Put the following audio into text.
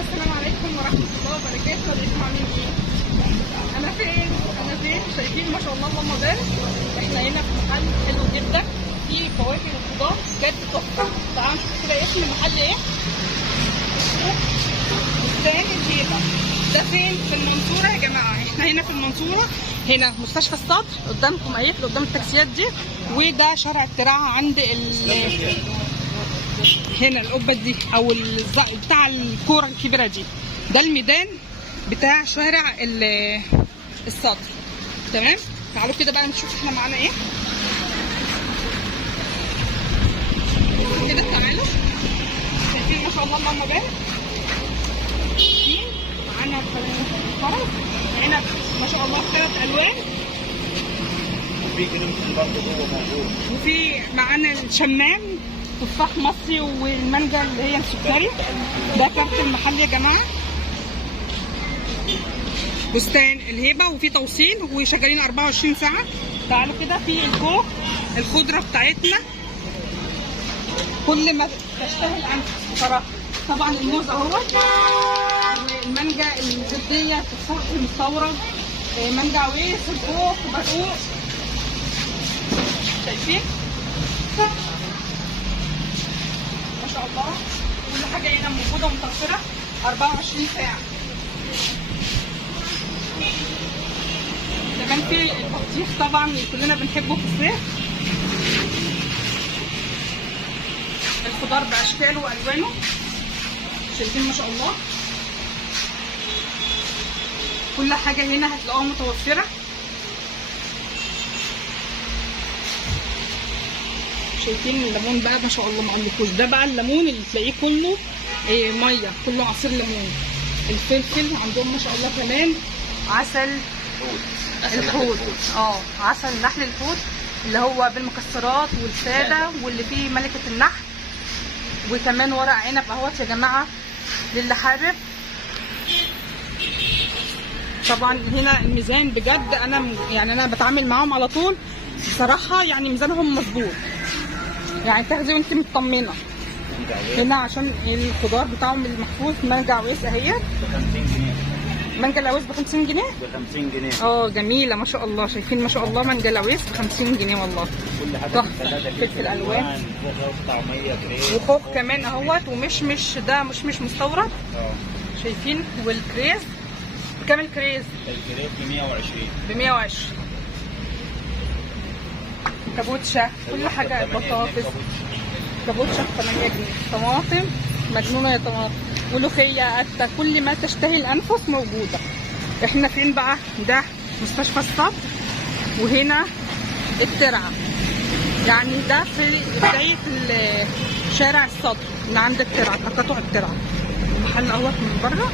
السلام عليكم ورحمة الله وبركاته. ازيكم عاملين ايه؟ أنا فين؟ شايفين ما شاء الله اللهم بارك. احنا هنا في محل حلو جدا فيه فواكه وخضار بجد تحفة. تعالوا نشوف كده اسم المحل ايه؟ بستان الهيبة. ده فين؟ في المنصورة يا جماعة. احنا هنا في المنصورة، هنا مستشفى الصدر قدامكم اهي قدام التاكسيات دي، وده شارع الترعة عند هنا القبه دي او بتاع الكوره الكبيره دي. ده الميدان بتاع شارع الصدر. تمام، تعالوا كده بقى نشوف احنا معانا ايه كده. تعالوا شايفين ما شاء الله اللهم بارك. معانا فرز هنا ما شاء الله 3 الوان، وفي كريم برضه جوه موجود، وفي معانا الشمام تفاح مصري والمانجا اللي هي السكري. ده كارت المحل يا جماعه، بستان الهيبه، وفي توصيل وشغالين 24 ساعه. تعالوا كده في الكوخ الخضره بتاعتنا كل ما تشتهي الانفس بصراحه. طبعا الموز اهوت، والمانجا الزبديه التفاح المستورد، مانجا عويس، الكوخ، برقوق. شايفين ما شاء الله كل حاجه هنا موجوده ومتوفره 24 ساعه. كمان في البطيخ طبعا اللي كلنا بنحبه في الصيف. الخضار باشكاله والوانه، شايفين ما شاء الله كل حاجه هنا هتلاقوها متوفره. شايفين الليمون بقى ما شاء الله ما اقولكوش. ده بقى الليمون اللي تلاقيه كله ميه، كله عصير ليمون. الفلفل عندهم ما شاء الله كمان عسل الحوت، عسل نحل الحوت اللي هو بالمكسرات والساده واللي فيه ملكه النحل. وكمان ورق عنب اهوت يا جماعه للي حابب. طبعا هنا الميزان بجد انا بتعامل معاهم على طول بصراحه، يعني ميزانهم مظبوط، يعني تاخدي وانت مطمنه. هنا عشان الخضار بتاعهم المحفوظ. مانجا عويس اهي ب 50 جنيه. مانجا العويس ب 50 جنيه؟ ب 50 جنيه. جميله ما شاء الله. شايفين ما شاء الله مانجا العويس ب 50 جنيه والله. كل حاجه تحفه. فلفل الوان طعميه كريز وخوخ كمان اهوت، ومشمش ده مشمش مستورد. شايفين. والكريز بكام الكريز؟ الكريز ب 120. ب 120. كابوتشا كل حاجه، بطاطس كابوتشا ب 8 جنيه. طماطم مجنونه يا طماطم، ملوخيه، قته، كل ما تشتهي الانفس موجوده. احنا فين بقى؟ ده مستشفى الصدر، وهنا الترعه، يعني ده في بدايه شارع الصدر من عند الترعه، تقاطع الترعه. المحل اهوت من بره.